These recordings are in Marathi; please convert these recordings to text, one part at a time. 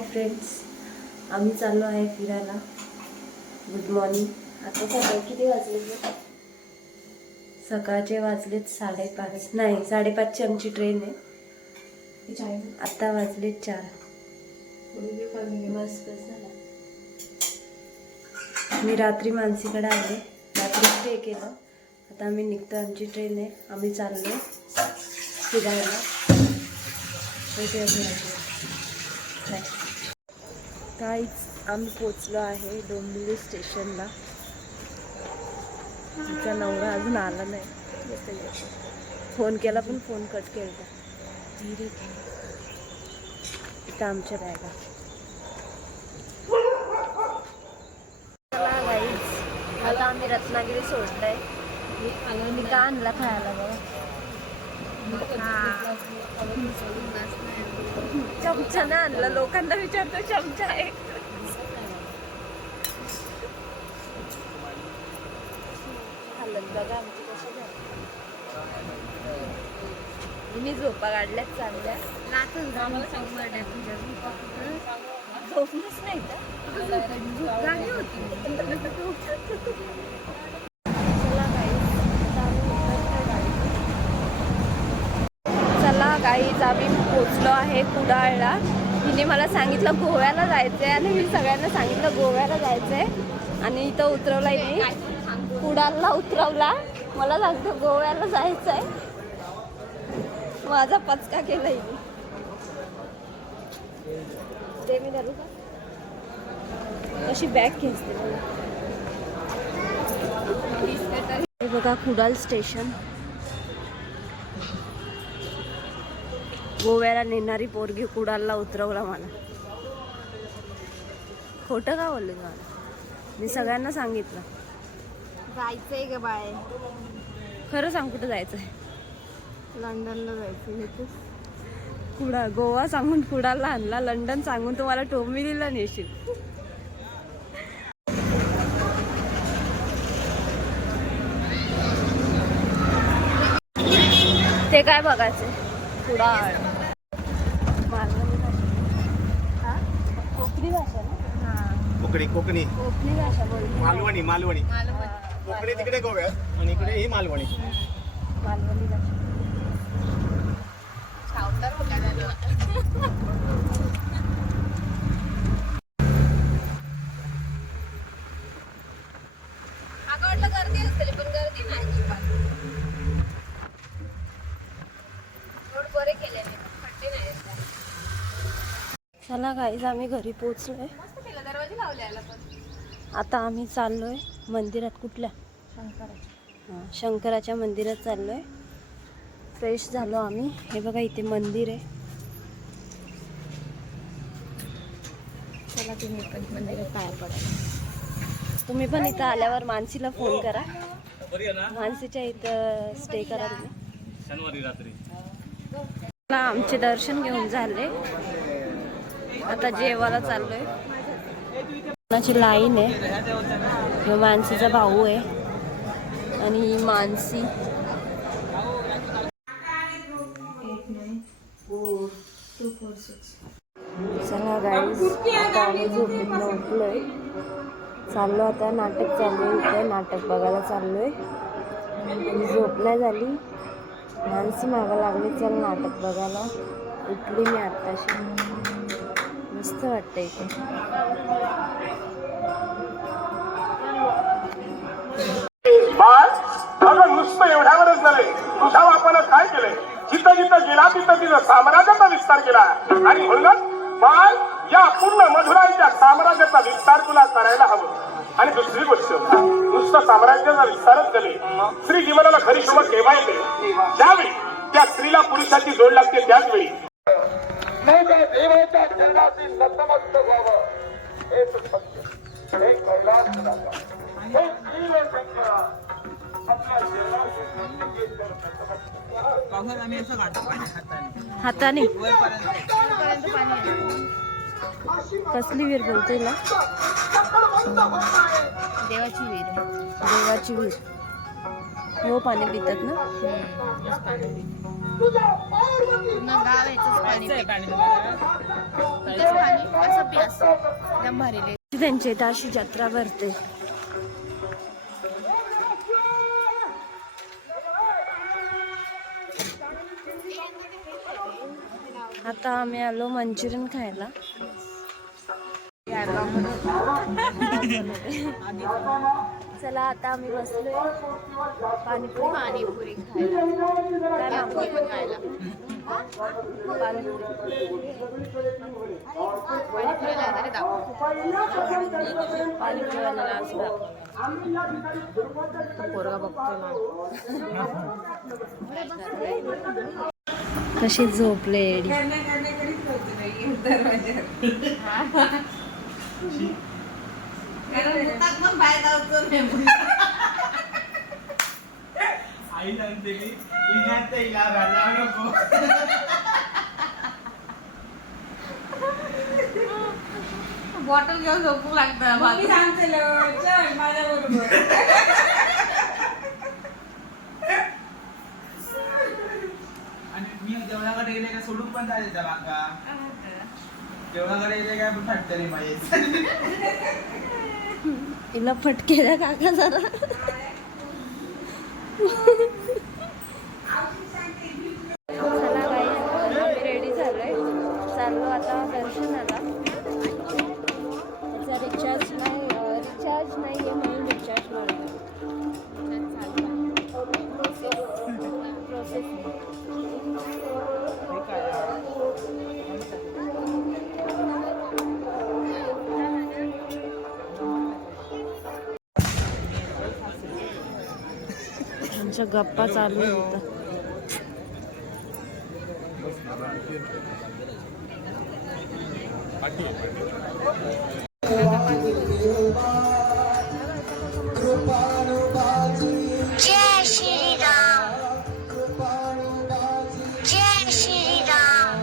हाय फ्रेंड्स, आम्ही चाललो आहे फिरायला. Good morning. आता सकाळी किती वाजले? सकाळचे वाजलेत 5:30. नाही, 5:30ची आमची ट्रेन आहे. आता वाजलेत 4. बस झाला. मी रात्री मानसीकडे आले, रात्री स्टे केलं. आता आम्ही निघतो, आमची ट्रेन आहे. आम्ही चाललो फिरायला. काहीच आम्ही पोचलो आहे डोंबिवली स्टेशनला. तिचा नवरा अजून आला नाही. फोन केला पण फोन कट केला. इथं आमच्या बॅगा. चला गाईज, आता आम्ही रत्नागिरी सोडलंय. मी का आणला खायला बघा. चमचा नाही आणला. लोकांना विचारतो चमचा आहे. बघा आमची कशी झाली. मी झोपा काढल्याच चांगल्या. झोपलीच नाही चला गाईज, आम्ही पोचलो आहे कुडाळला. तिने मला सांगितलं गोव्याला जायचंय आणि मी सगळ्यांना सांगितलं गोव्याला जायचंय. आणि इथं उतरवलाय मी, कुडाळला उतरवला. मला सांगतो गोव्याला जायचंय. माझा पचका केलाय मी. ते मी धरू का? अशी बॅग खेचते. हे बघा कुडाळ स्टेशन. गोव्याला नेणारी पोरगी कुडाळला उतरवला मला. खोटं का बोलले मला? मी सगळ्यांना सांगितलं जायचंय ग बाय. खरं सांग, कुठं जायचंय? लंडनला जायचं. गोवा सांगून कुडाळला आणला. लंडन सांगून तुम्हाला डोंबिवलीला नेशील. ते काय बघायचं? कुडाळ कोकणी भाषा ना? कोकणी भाषा बोलतो. मालवणी कोकणी तिकडे गोव्यात आणि इकडे ही मालवणी भाषा. गर्दी असते पण गर्दी नाही. रोड बरे केले खड्डे नाही. चला गाईज, आम्ही घरी पोहोचलोय. दरवाजे लावले आला पण. आता आम्ही चाललोय मंदिरात. कुठल्या? शंकराच्या मंदिरात चाललोय. फ्रेश झालो आम्ही. हे बघा इथे मंदिर आहे. चला तुम्ही पण मंदिरात पाया पडा. तुम्ही पण इथं आल्यावर मानसीला फोन करा. मानसीच्या इथं स्टे करा तुम्ही शनिवारी रात्री. आमचे दर्शन घेऊन झाले. आता जेवायला चाललोय. कोणाची लाईन आहे. मानसीचा भाऊ आहे आणि ही मानसी. चला गाईज, आता आम्ही झोपेतनं उठलोय. चाललो आता नाटक चालू आहे. इथं नाटक बघायला चाललोय. झोप नाही झाली. मानसी मागा लागली, चल नाटक बघायला. उठली मी आत्ताशी. मस्त वाटतं इथे. अगं नुसतं एवढ्यावरच झाले. तुझ्या बापानं काय केलंय? जिथं जिथं गेला तिथं तिथं साम्राज्याचा विस्तार केला. आणि म्हणूनच बाळ, या पूर्ण मधुराईच्या साम्राज्याचा विस्तार तुला करायला हवं. आणि दुसरी गोष्ट, नुसतं साम्राज्याचा विस्तारच झाले. स्त्री जीवनाला खरी शोभा केव्हा येते? त्यावेळी त्या स्त्रीला पुरुषाची जोड लागते. त्याच वेळी देवाच्या चरणाशी नतमस्तक व्हावं. हे सत्य, हे कैलास दाता, हे श्रीशंकरा आपल्या चरणाशी हाताने. कसली वीर बोलते ना? देवाची वीर. देवाची वीर. हो, पाणी पितात ना? पूर्ण गाव याचंच पाणी. नदीचं पाणी असं पी असं एकदम भारी. त्यांच्या इथं अशी जत्रा भरते. आता आम्ही आलो मंचुरियन खायला. चला आता आम्ही बसलोय पाणीपुरी खायला पाणीपुरी पोरगा बघतो ना. कशी झोपले एडी. आई सांगते की इजात इला घाला नको. बॉटल घेऊन झोपू लागतं. आणि मी देवळाकडे गेले का सोडून पण जायचं बाका. देवळाकडे गेले काय फटतरी पाहिजे. तिला फटकेला काका जरा. चला बाई आम्ही रेडी झालोय. चाललो आता दर्शनाला. त्याचा रिचार्ज नाही आहे म्हणून रिचार्ज मारतो. प्रोसेस आमच्या गप्पा चालू होता. जय श्री राम. जय श्री राम.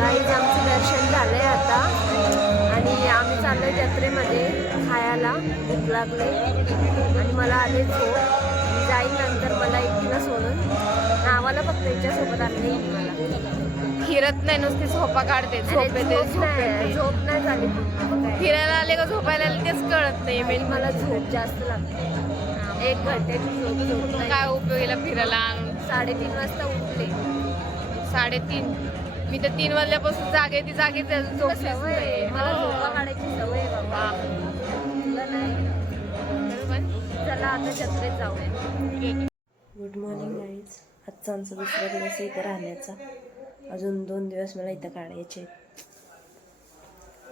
गाईज आमचं दर्शन झालंय आता आणि आम्ही चाललोय जत्रेमध्ये खायला. भूक लागले आणि मला आले झोप. मी जाईन नंतर मला एकटीला सोडून. नावाला फक्त याच्यासोबत आणले मला. फिरत नाही नुसती झोपा काढते. झोप नाही झाली. फिरायला आले का झोपायला आले तेच कळत नाही. आणि मला झोप जास्त लागते. 1 घंट्याची झोप नाही. काय उपयोगीला फिरायला आणून. 3:30 वाजता उठले. 3:30. मी तर 3 वाजल्यापासून जागे झोप सवय आहे. मला झोपा काढायची सवय आहे बाबा. तुला नाही. चला आता जत्रेत जाऊया. Good morning guys. आजचा आमचा दुसरा दिवस आहे इथं राहण्याचा. अजून 2 दिवस मला इथं काढायचे.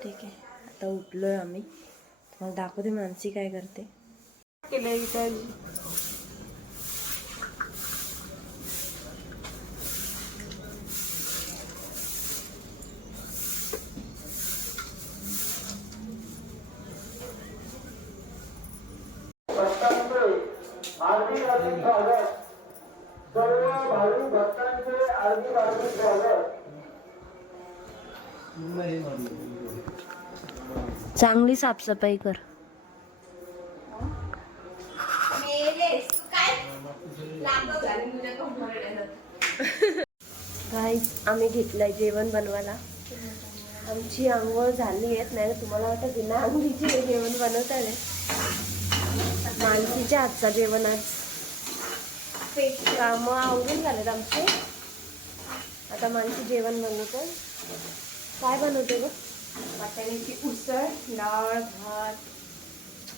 ठीक आहे आता उठलोय आम्ही. मग दाखवते मानसी काय करते. केलं इथं चांगली साफसफाई कर. गाईज आम्ही घेतलंय जेवण बनवायला. आमची आंघोळ झाली आहेत. नाही तुम्हाला वाटतं बिना आंघोळीचे जेवण बनवत आहे. मानसीच्या हातचा जेवण आज. कामं आवरून झालेत आमचे. आता मानसी जेवण बनवतो. काय बनवते गं? वाटाण्याची उसळ, डाळ, भात,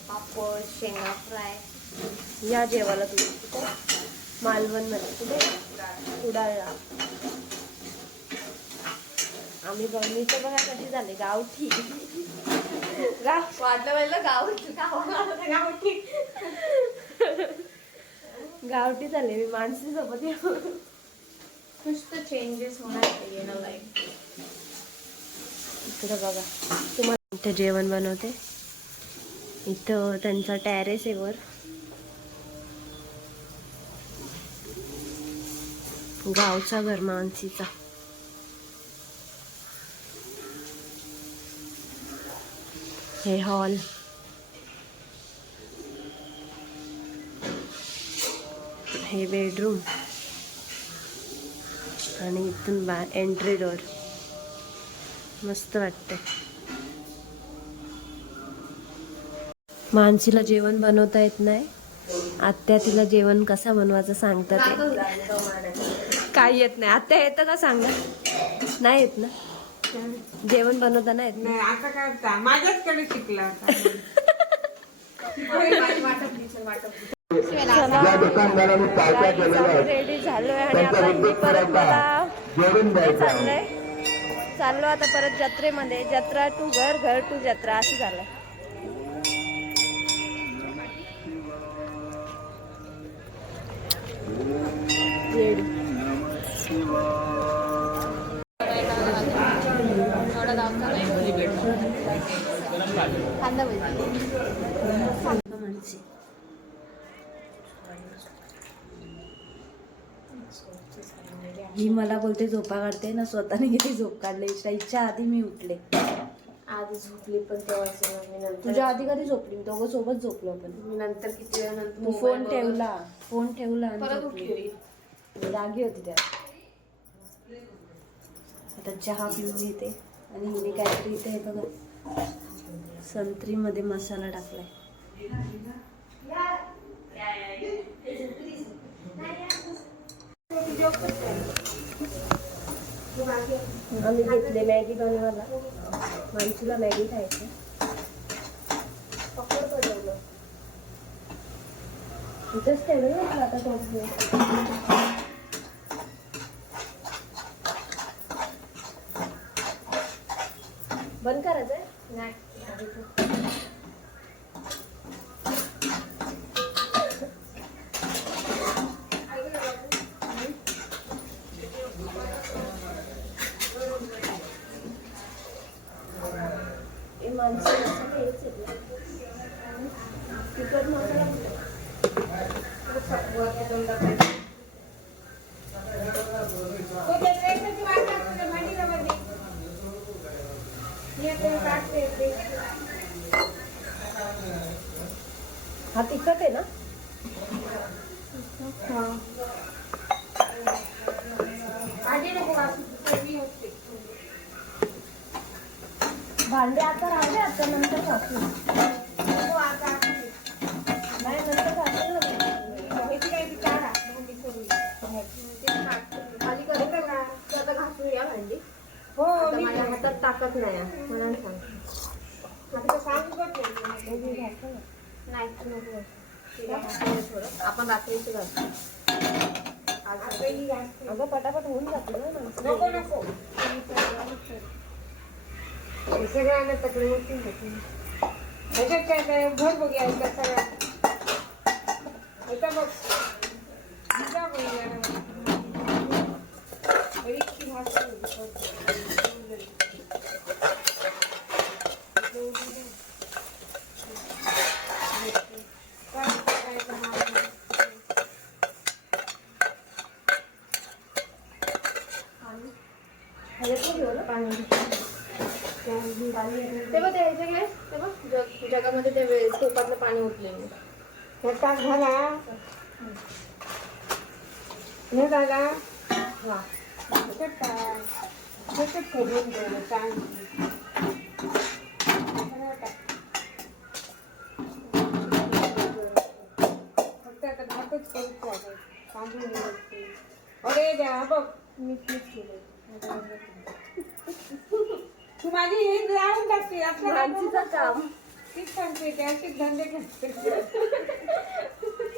पापड, शेंगा फ्राय. या जेवायला तुम्ही कुठे मालवणमध्ये कुठे कुडाळला. आम्ही मी तर बघा कशी झाले गावठी. वाटलं गावठी झाले. मी मानसी सोबत येऊ. कुछ तो चेंजेस होना चाहिए ना लाइफ. इकडं बघा तुम्हाला इथं जेवण बनवते. इथं त्यांचा टेरेस आहे वर. गावचा घर मानसीचा. हे हॉल, हे बेडरूम आणि इथून एंट्री डोर. मस्त वाटते. मानसीला जेवण बनवता येत नाही. आत्या तिला जेवण कसं बनवायचं सांगतात. काय येत नाही. आत्या येतं का सांगा. नाही येत ना जेवण बनवता नाही येत. नाही आता काय माझ्याचकडे शिकला होता. रेडी झालोय आणि आपण परत मला चाललो आता परत जत्रेमध्ये. जत्रा टू घर, घर टू जत्रा असं झालं. ही मला बोलते झोपा काढते ना, स्वतःने किती झोप काढले. इच्छा आधी मी उठले. आधी झोपली पण तेव्हा तुझ्या आधी कधी झोपली? मी दोघं सोबत झोपलो. पण मी नंतर किती वेळानंतर तू फोन ठेवला आणि परत झोपली. उठली. जागी होती त्या. आता चहा पिऊन घेते आणि हिने काहीतरी इथे हे बघा संत्रीमध्ये मसाला टाकलाय. आम्ही घेतले मॅगी बनवायला. माणसूला मॅगी खायची. पकड बनवलं इथंच ठेवलं ना आता. बंद करायचंय. नाही हा तिखट आहे ना. भांडे आता राहिले. आता नंतर घासू. नाही नंतर घासू ना. खाली करत ना आता घासून या भांडी. हो आता माझ्या हातात ताकद नाही आहे. मला सांग नाही नको. तिला घासून थोडं आपण रात्रीचं घासू. अगं पटापट होऊन जाते ना माणसं. नको नको सगळ्यांना तकडे होती. ह्याच्यात काय काय घर बघूया सगळ्या. बघ तेव्हा ते ह्याच्याकडे तेव्हा जगामध्ये ते कोपातलं पाणी उठले. हे टाक झाला. हे झाला. हा ह्याच्यात खरवून द्यायला चांगली. फक्त आता भातच करूच लागेल. तांदूळ मिळते. अरे द्या बघ मीच केलं. तू माझी हे लावून टाकते. आपल्या काम तीच सांगते ते असे धंदे करते.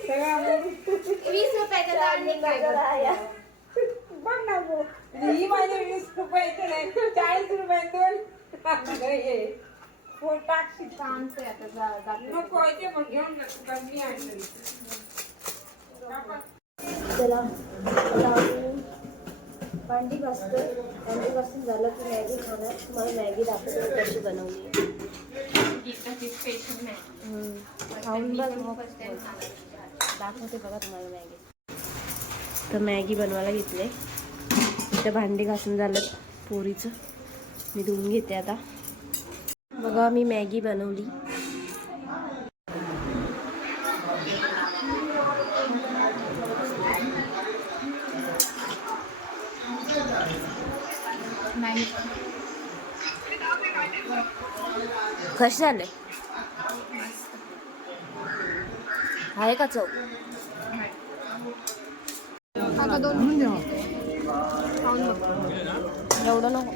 सगळं 20 रुपयाचा तांदूळ काय करतो? बघ ना भाऊ. ही माझे 20 रुपयाचे नाही 40 रुपये दोन टाकशी. सांगते आता नको ते मग घेऊन मी आणलं. चला भांडी घासतोय. भांडी घासून झालं की मॅगी खाणार. तुम्हाला मॅगी दाखवते कशी बनवली. खाऊन बघ मग दाखवते बघा तुम्हाला मॅगी. तर मॅगी बनवायला घेतले. इथं भांडी घासून झालं पोरीचं. मी धुवून घेते आता. बघा मी मॅगी बनवली. कसे झाले? आहे का चव? एवढं नको.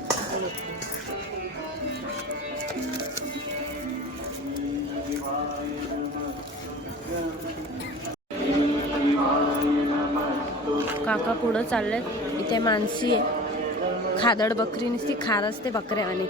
काका पुढं चाललेत. इथे मानसी आहे. खादड बकरी नुसती खार असते बकऱ्यावानी.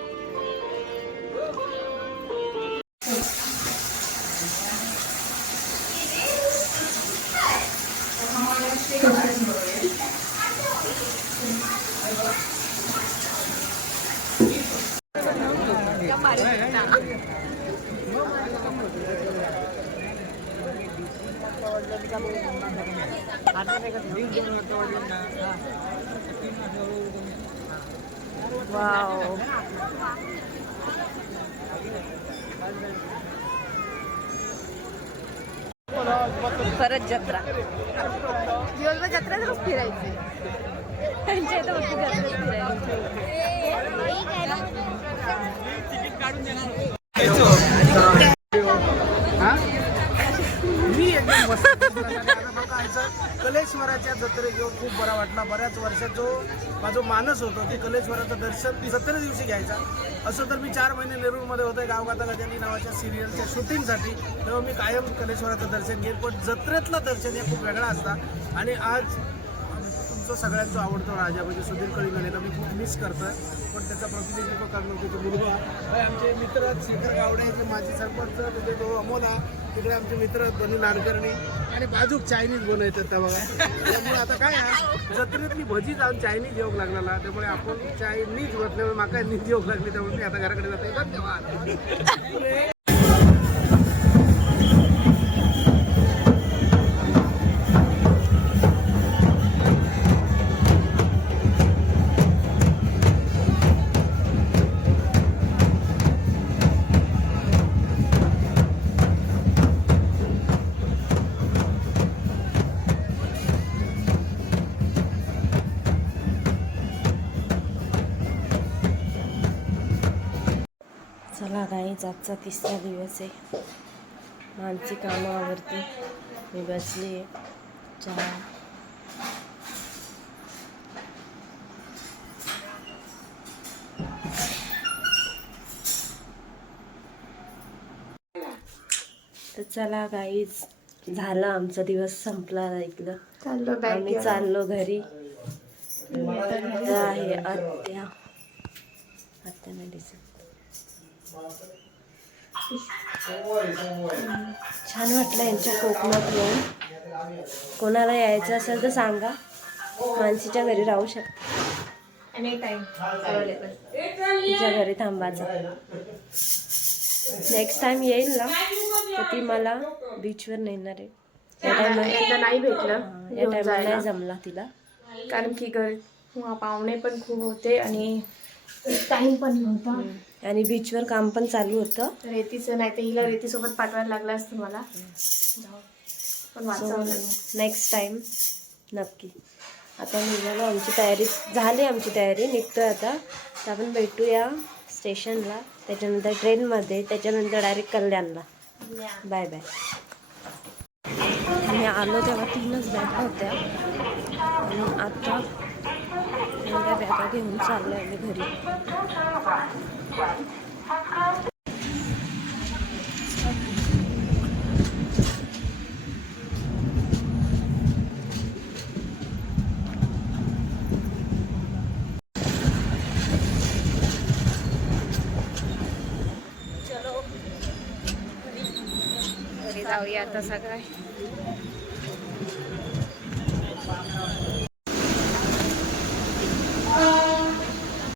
वाव. परत जत्रा. दिवसभर जत्राच फिरायची. त्यांच्या इथं फक्त जत्राच फिरायची. मी एकदम मस्त. कलेश्वराच्या जत्रेवर खूप बरा वाटला. बऱ्याच वर्षात जो माझा मानस होतो की कलेश्वराचं दर्शन 17 दिवशी घ्यायचा. असं तर मी 4 महिने नेरूळमध्ये होते गावगाता गजाली नावाच्या सिरियलच्या शूटिंगसाठी. तेव्हा मी कायम कलेश्वराचं दर्शन घेईन. पण जत्रेतलं दर्शन हे खूप वेगळं असतं. आणि आज तुमचं सगळ्यांचं आवडतो राजा म्हणजे सुधीर कळीगणेला मी खूप मिस करतोय. पण त्याचा प्रतिनिधित्व करणं तिथे मुलगा आमचे मित्र शेखर गावडे, माझे सरपंच, तिथे तो अमोला, तिकडे आमचे मित्र बनी नाडकर्णी आणि बाजूक चायनीज बनवायचं त्या बघा. त्यामुळे आता काय आहे जत्रेतली भजी जाऊन चायनीज योग लागला. त्यामुळे आपण चायनीज म्हटल्यामुळे माका नीज योग लागली. त्यामुळे मी आता घराकडे जाते. धन्यवाद. चला गाईच आजचा 3रा दिवस आहे. मानसी कामावरती. मी बसली आहे. चहा तर चला गाईज झाला आमचा दिवस संपला. इकडं आम्ही चाललो घरी. आहे आत्या. आत्या नाही दिसत. छान वाटलं यांच्या कोकणात येऊन. कोणाला यायचं असेल तर सांगा. मानसीच्या घरी राहू शकता. तिच्या घरी थांबायचं. नेक्स्ट टाइम येईल ना तर ती मला बीचवर नेणार आहे. या टाइमला नाही भेटलं. या टाइमला नाही जमला तिला. कारण की पाहुणे पण खूप होते आणि टाइम पण नव्हता. आणि बीचवर काम पण चालू होतं. रेतीचं नाही तर हिला रेतीसोबत पाठवायला लागलं असतं मला. पण वाचावं नेक्स्ट टाइम नक्की. आता निघालो. आमची तयारी झाली. आमची तयारी निघतोय आता. तर आपण भेटूया स्टेशनला. त्याच्यानंतर ट्रेनमध्ये. त्याच्यानंतर डायरेक्ट कल्याणला. Bye bye. मी आलो तेव्हा 3च बॅगा होत्या. आणि आता एवढ्या बॅगा घेऊन चाललो आहे मी घरी. चलो घरी जाऊया आता सगळे.